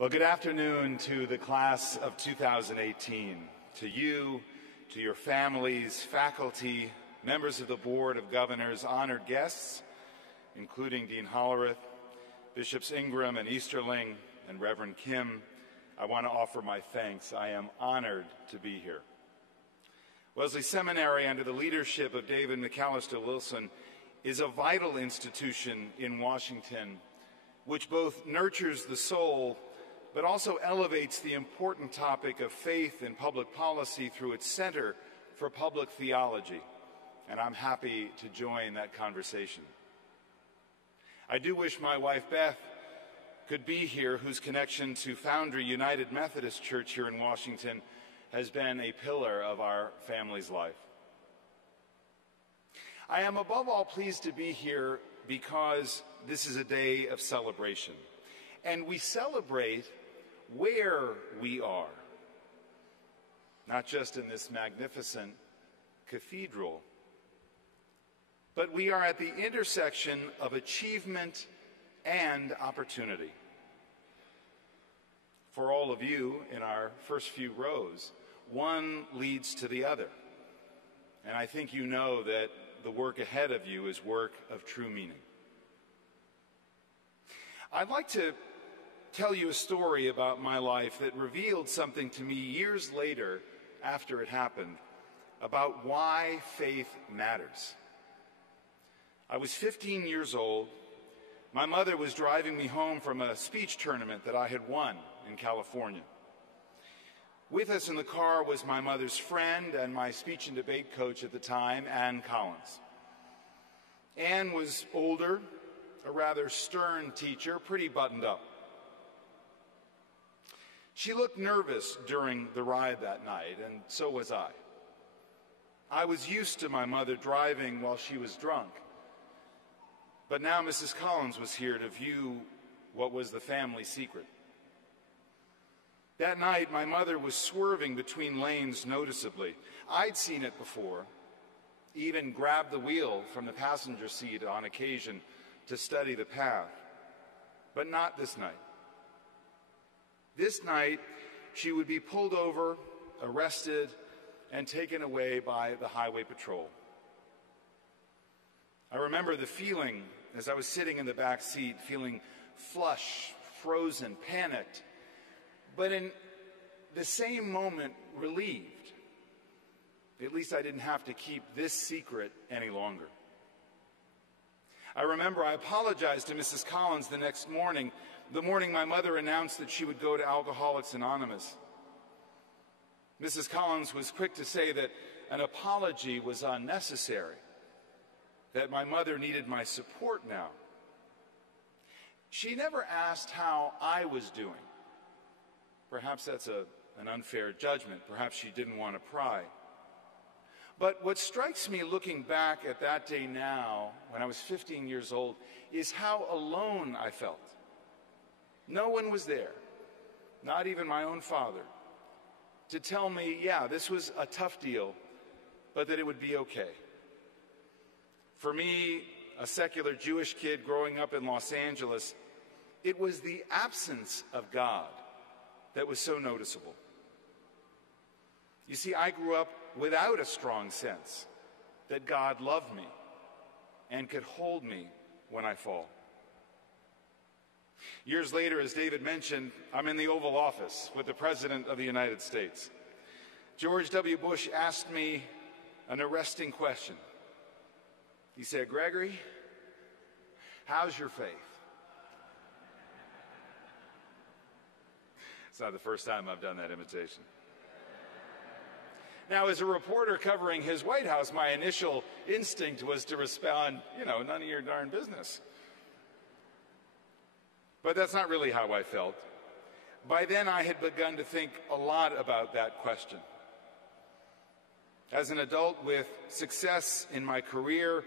Well, good afternoon to the class of 2018, to you, to your families, faculty, members of the Board of Governors, honored guests, including Dean Hollerith, Bishops Ingram and Easterling, and Reverend Kim. I want to offer my thanks. I am honored to be here. Wesley Seminary, under the leadership of David McAllister Wilson, is a vital institution in Washington, which both nurtures the soul but also elevates the important topic of faith and public policy through its Center for Public Theology, and I'm happy to join that conversation. I do wish my wife Beth could be here, whose connection to Foundry United Methodist Church here in Washington has been a pillar of our family's life. I am above all pleased to be here because this is a day of celebration, and we celebrate where we are, not just in this magnificent cathedral, but we are at the intersection of achievement and opportunity. For all of you in our first few rows, one leads to the other, and I think you know that the work ahead of you is work of true meaning. I'd like to tell you a story about my life that revealed something to me years later after it happened about why faith matters. I was 15 years old. My mother was driving me home from a speech tournament that I had won in California. With us in the car was my mother's friend and my speech and debate coach at the time, Ann Collins. Ann was older, a rather stern teacher, pretty buttoned up. She looked nervous during the ride that night, and so was I. I was used to my mother driving while she was drunk. But now Mrs. Collins was here to view what was the family secret. That night, my mother was swerving between lanes noticeably. I'd seen it before, even grabbed the wheel from the passenger seat on occasion to study the path, but not this night. This night, she would be pulled over, arrested, and taken away by the highway patrol. I remember the feeling as I was sitting in the back seat, feeling flush, frozen, panicked, but in the same moment, relieved. At least I didn't have to keep this secret any longer. I remember I apologized to Mrs. Collins the next morning, the morning my mother announced that she would go to Alcoholics Anonymous. Mrs. Collins was quick to say that an apology was unnecessary, that my mother needed my support now. She never asked how I was doing. Perhaps that's an unfair judgment. Perhaps she didn't want to pry. But what strikes me looking back at that day now, when I was 15 years old, is how alone I felt. No one was there, not even my own father, to tell me, yeah, this was a tough deal, but that it would be okay. For me, a secular Jewish kid growing up in Los Angeles, it was the absence of God that was so noticeable. You see, I grew up without a strong sense that God loved me and could hold me when I fall. Years later, as David mentioned, I'm in the Oval Office with the President of the United States. George W. Bush asked me an arresting question. He said, "Gregory, how's your faith?" It's not the first time I've done that imitation. Now, as a reporter covering his White House, my initial instinct was to respond, none of your darn business. But that's not really how I felt. By then, I had begun to think a lot about that question. As an adult with success in my career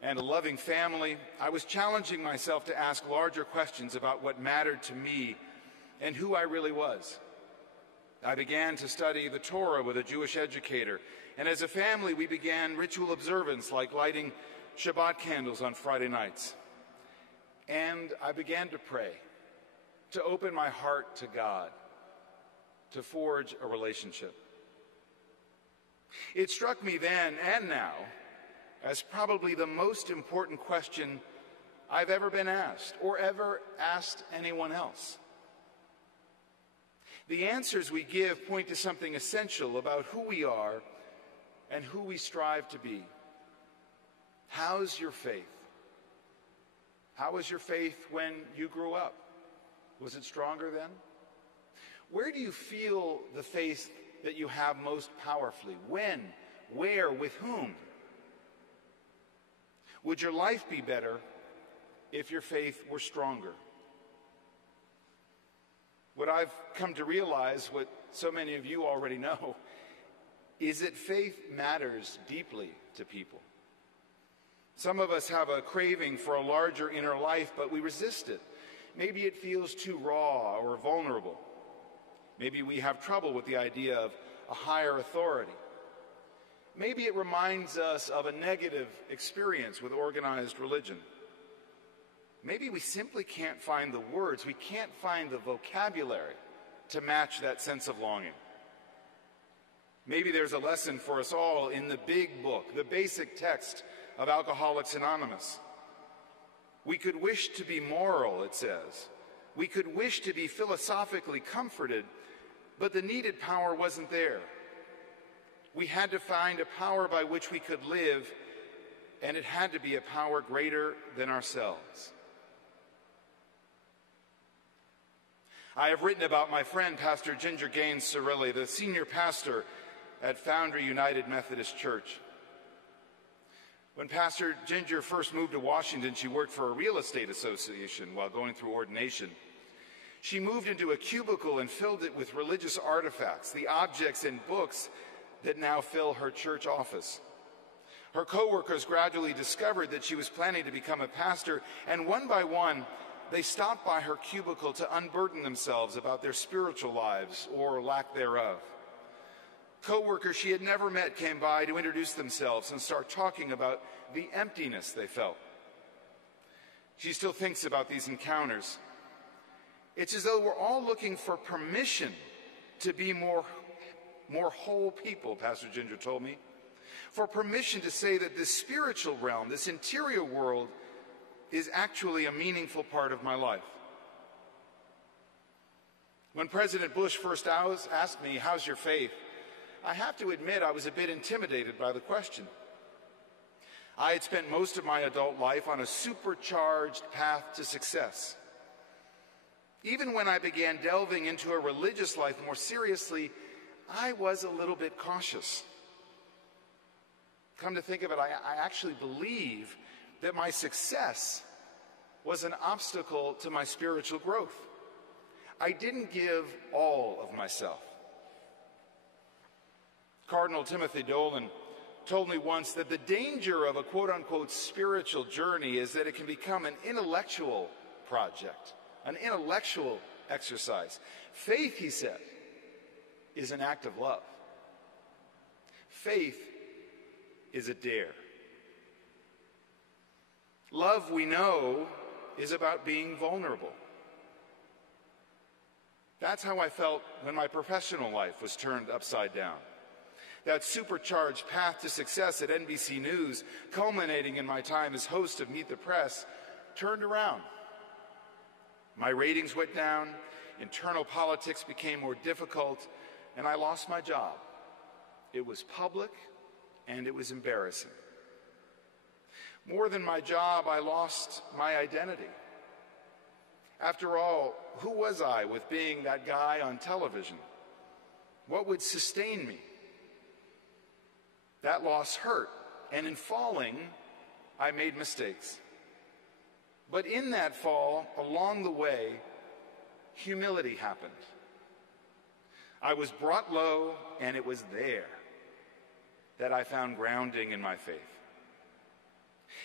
and a loving family, I was challenging myself to ask larger questions about what mattered to me and who I really was. I began to study the Torah with a Jewish educator, and as a family, we began ritual observance like lighting Shabbat candles on Friday nights. And I began to pray. to open my heart to God, to forge a relationship. It struck me then and now as probably the most important question I've ever been asked or ever asked anyone else. The answers we give point to something essential about who we are and who we strive to be. How's your faith? How was your faith when you grew up? Was it stronger then? Where do you feel the faith that you have most powerfully? When? Where? With whom? Would your life be better if your faith were stronger? What I've come to realize, what so many of you already know, is that faith matters deeply to people. Some of us have a craving for a larger inner life, but we resist it. Maybe it feels too raw or vulnerable. Maybe we have trouble with the idea of a higher authority. Maybe it reminds us of a negative experience with organized religion. Maybe we simply can't find the words, we can't find the vocabulary to match that sense of longing. Maybe there's a lesson for us all in the big book, the basic text of Alcoholics Anonymous. We could wish to be moral, it says. We could wish to be philosophically comforted, but the needed power wasn't there. We had to find a power by which we could live, and it had to be a power greater than ourselves. I have written about my friend, Pastor Ginger Gaines Cirilli, the senior pastor at Foundry United Methodist Church. When Pastor Ginger first moved to Washington, she worked for a real estate association while going through ordination. She moved into a cubicle and filled it with religious artifacts, the objects and books that now fill her church office. Her co-workers gradually discovered that she was planning to become a pastor, and one by one, they stopped by her cubicle to unburden themselves about their spiritual lives or lack thereof. Co-workers she had never met came by to introduce themselves and start talking about the emptiness they felt. She still thinks about these encounters. It's as though we're all looking for permission to be more whole people, Pastor Ginger told me. For permission to say that this spiritual realm, this interior world, is actually a meaningful part of my life. When President Bush first asked me, "How's your faith?" I have to admit I was a bit intimidated by the question. I had spent most of my adult life on a supercharged path to success. Even when I began delving into a religious life more seriously, I was a little bit cautious. Come to think of it, I actually believe that my success was an obstacle to my spiritual growth. I didn't give all of myself. Cardinal Timothy Dolan told me once that the danger of a quote-unquote spiritual journey is that it can become an intellectual project, an intellectual exercise. Faith, he said, is an act of love. Faith is a dare. Love, we know, is about being vulnerable. That's how I felt when my professional life was turned upside down. That supercharged path to success at NBC News, culminating in my time as host of Meet the Press, turned around. My ratings went down, internal politics became more difficult, and I lost my job. It was public, and it was embarrassing. More than my job, I lost my identity. After all, who was I with being that guy on television? What would sustain me? That loss hurt, and in falling, I made mistakes. But in that fall, along the way, humility happened. I was brought low, and it was there that I found grounding in my faith.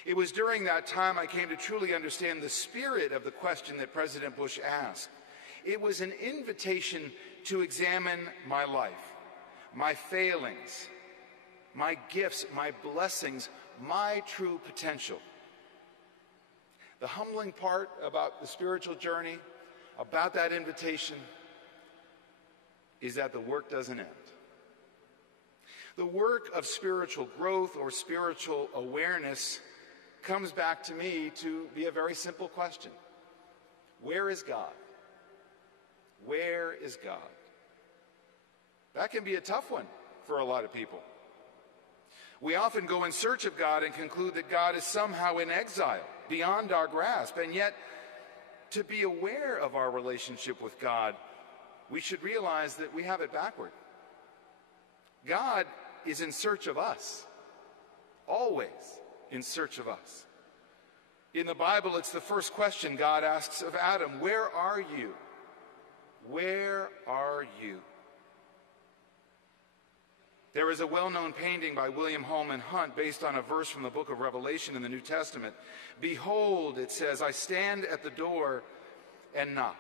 It was during that time I came to truly understand the spirit of the question that President Bush asked. It was an invitation to examine my life, my failings, my gifts, my blessings, my true potential. The humbling part about the spiritual journey, about that invitation is that the work doesn't end. The work of spiritual growth or spiritual awareness comes back to me to be a very simple question. Where is God? Where is God? That can be a tough one for a lot of people. We often go in search of God and conclude that God is somehow in exile, beyond our grasp. And yet, to be aware of our relationship with God, we should realize that we have it backward. God is in search of us, always in search of us. In the Bible, it's the first question God asks of Adam: where are you? Where are you? There is a well-known painting by William Holman Hunt based on a verse from the book of Revelation in the New Testament. Behold, it says, I stand at the door and knock.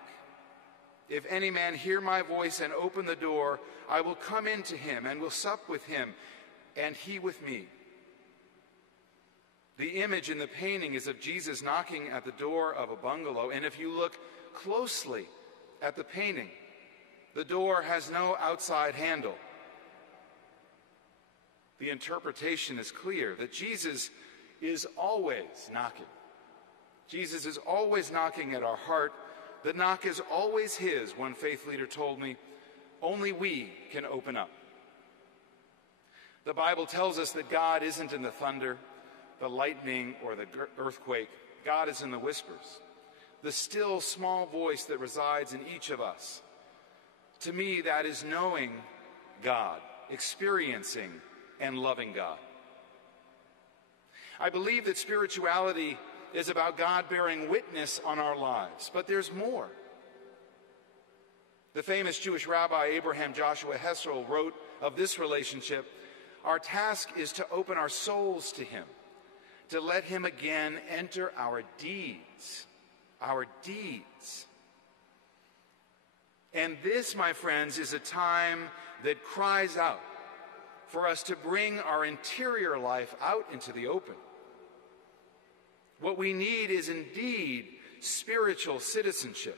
If any man hear my voice and open the door, I will come into him and will sup with him, and he with me. The image in the painting is of Jesus knocking at the door of a bungalow, and if you look closely at the painting, the door has no outside handle. The interpretation is clear that Jesus is always knocking. Jesus is always knocking at our heart. The knock is always his, one faith leader told me. Only we can open up. The Bible tells us that God isn't in the thunder, the lightning, or the earthquake. God is in the whispers, the still small voice that resides in each of us. To me, that is knowing God, experiencing and loving God. I believe that spirituality is about God bearing witness on our lives, but there's more. The famous Jewish rabbi Abraham Joshua Hessel wrote of this relationship, our task is to open our souls to him, to let him again enter our deeds, our deeds. And this, my friends, is a time that cries out for us to bring our interior life out into the open. What we need is indeed spiritual citizenship.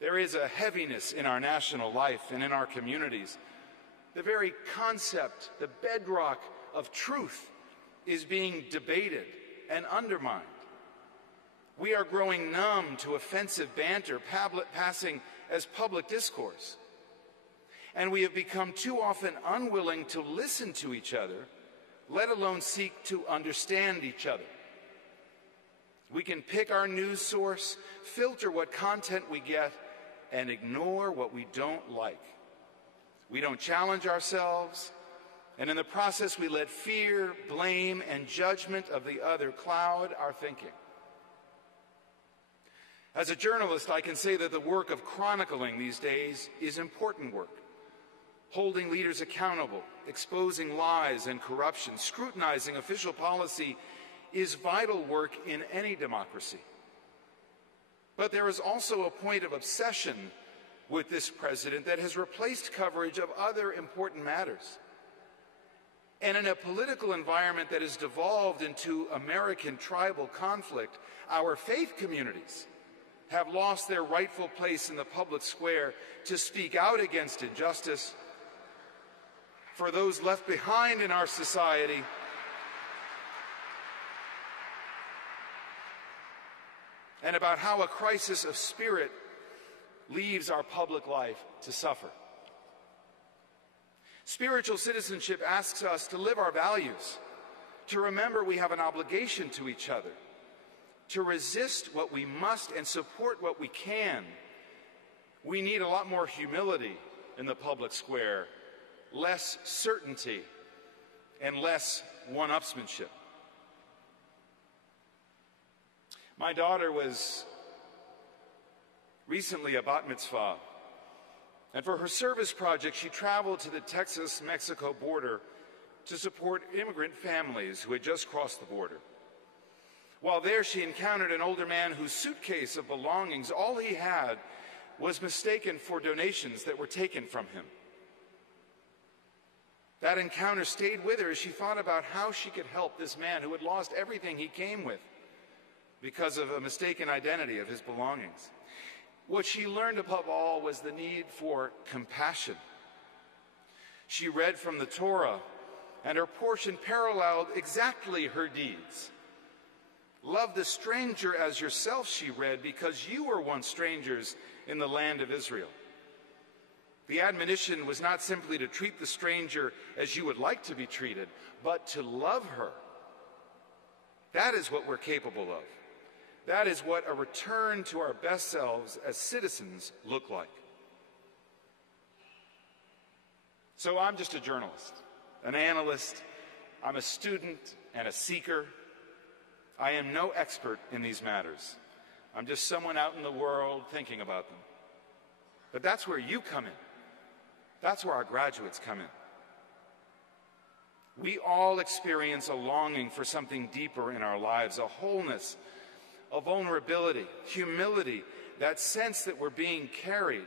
There is a heaviness in our national life and in our communities. The very concept, the bedrock of truth, is being debated and undermined. We are growing numb to offensive banter passing as public discourse. And we have become too often unwilling to listen to each other, let alone seek to understand each other. We can pick our news source, filter what content we get, and ignore what we don't like. We don't challenge ourselves, and in the process we let fear, blame, and judgment of the other cloud our thinking. As a journalist, I can say that the work of chronicling these days is important work. Holding leaders accountable, exposing lies and corruption, scrutinizing official policy is vital work in any democracy. But there is also a point of obsession with this president that has replaced coverage of other important matters. And in a political environment that has devolved into American tribal conflict, our faith communities have lost their rightful place in the public square to speak out against injustice, for those left behind in our society, and about how a crisis of spirit leaves our public life to suffer. Spiritual citizenship asks us to live our values, to remember we have an obligation to each other, to resist what we must and support what we can. We need a lot more humility in the public square, less certainty, and less one-upsmanship. My daughter was recently a bat mitzvah, and for her service project, she traveled to the Texas-Mexico border to support immigrant families who had just crossed the border. While there, she encountered an older man whose suitcase of belongings, all he had, was mistaken for donations that were taken from him. That encounter stayed with her as she thought about how she could help this man who had lost everything he came with because of a mistaken identity of his belongings. What she learned above all was the need for compassion. She read from the Torah, and her portion paralleled exactly her deeds. Love the stranger as yourself, she read, because you were once strangers in the land of Israel. The admonition was not simply to treat the stranger as you would like to be treated, but to love her. That is what we're capable of. That is what a return to our best selves as citizens look like. So I'm just a journalist, an analyst. I'm a student and a seeker. I am no expert in these matters. I'm just someone out in the world thinking about them. But that's where you come in. That's where our graduates come in. We all experience a longing for something deeper in our lives, a wholeness, a vulnerability, humility, that sense that we're being carried.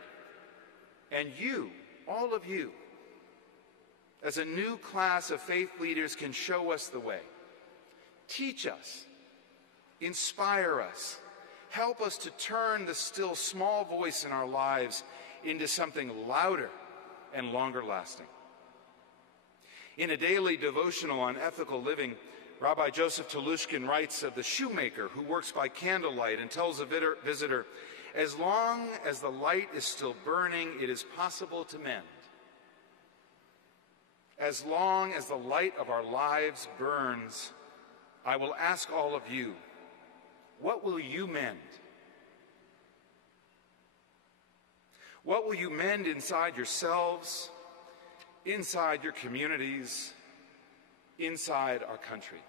And you, all of you, as a new class of faith leaders, can show us the way. Teach us, inspire us, help us to turn the still small voice in our lives into something louder and longer lasting. In a daily devotional on ethical living, Rabbi Joseph Telushkin writes of the shoemaker who works by candlelight and tells a visitor, as long as the light is still burning, it is possible to mend. As long as the light of our lives burns, I will ask all of you, what will you mend? What will you mend inside yourselves, inside your communities, inside our country?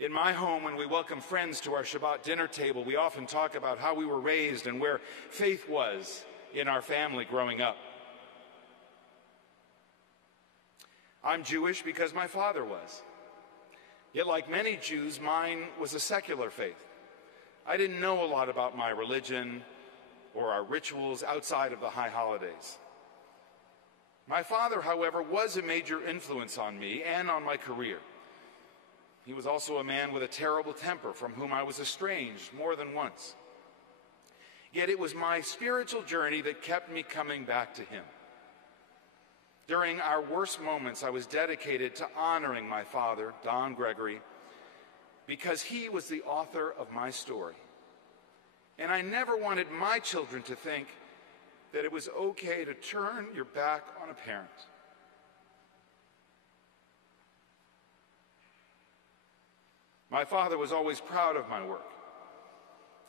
In my home, when we welcome friends to our Shabbat dinner table, we often talk about how we were raised and where faith was in our family growing up. I'm Jewish because my father was. Yet, like many Jews, mine was a secular faith. I didn't know a lot about my religion or our rituals outside of the high holidays. My father, however, was a major influence on me and on my career. He was also a man with a terrible temper from whom I was estranged more than once. Yet it was my spiritual journey that kept me coming back to him. During our worst moments, I was dedicated to honoring my father, Don Gregory, because he was the author of my story. And I never wanted my children to think that it was okay to turn your back on a parent. My father was always proud of my work.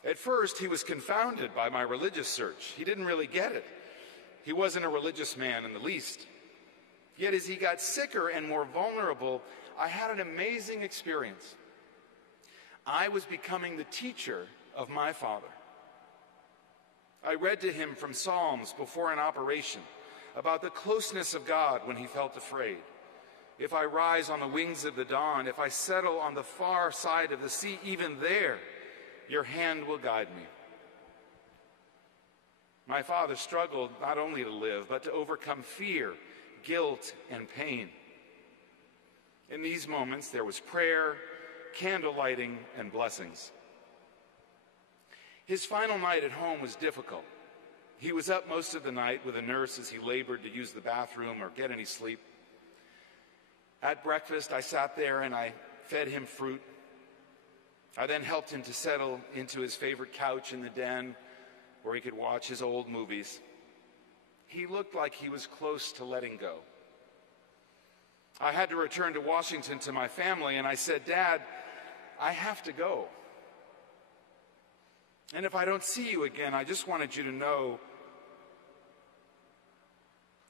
At first, he was confounded by my religious search. He didn't really get it. He wasn't a religious man in the least. Yet as he got sicker and more vulnerable, I had an amazing experience. I was becoming the teacher of my father. I read to him from Psalms before an operation about the closeness of God when he felt afraid. If I rise on the wings of the dawn, if I settle on the far side of the sea, even there, your hand will guide me. My father struggled not only to live, but to overcome fear, guilt, and pain. In these moments, there was prayer, candle lighting, and blessings. His final night at home was difficult. He was up most of the night with a nurse as he labored to use the bathroom or get any sleep. At breakfast, I sat there and I fed him fruit. I then helped him to settle into his favorite couch in the den where he could watch his old movies. He looked like he was close to letting go. I had to return to Washington to my family, and I said, "Dad, I have to go. And if I don't see you again, I just wanted you to know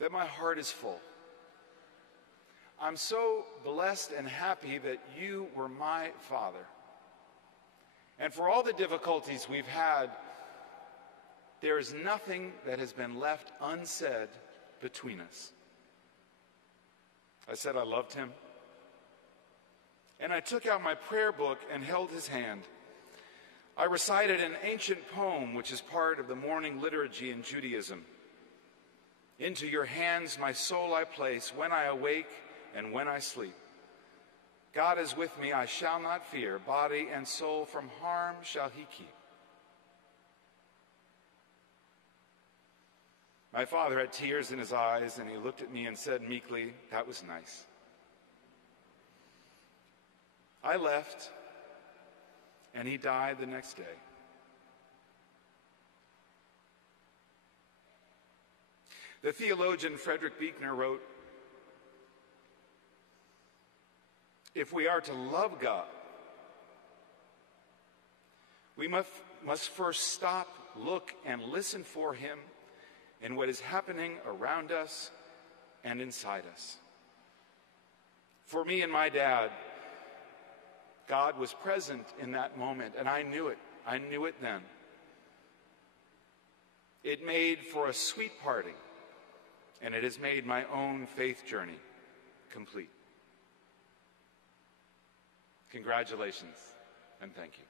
that my heart is full. I'm so blessed and happy that you were my father. And for all the difficulties we've had, there is nothing that has been left unsaid between us." I said I loved him. And I took out my prayer book and held his hand. I recited an ancient poem which is part of the Mourning Liturgy in Judaism. "Into your hands my soul I place, when I awake and when I sleep. God is with me, I shall not fear. Body and soul from harm shall he keep. My father had tears in his eyes, and he looked at me and said meekly, "That was nice." I left, and he died the next day. The theologian Frederick Buechner wrote, "If we are to love God, we must first stop, look, and listen for him in what is happening around us and inside us." For me and my dad, God was present in that moment, and I knew it. I knew it then. It made for a sweet parting, and it has made my own faith journey complete. Congratulations, and thank you.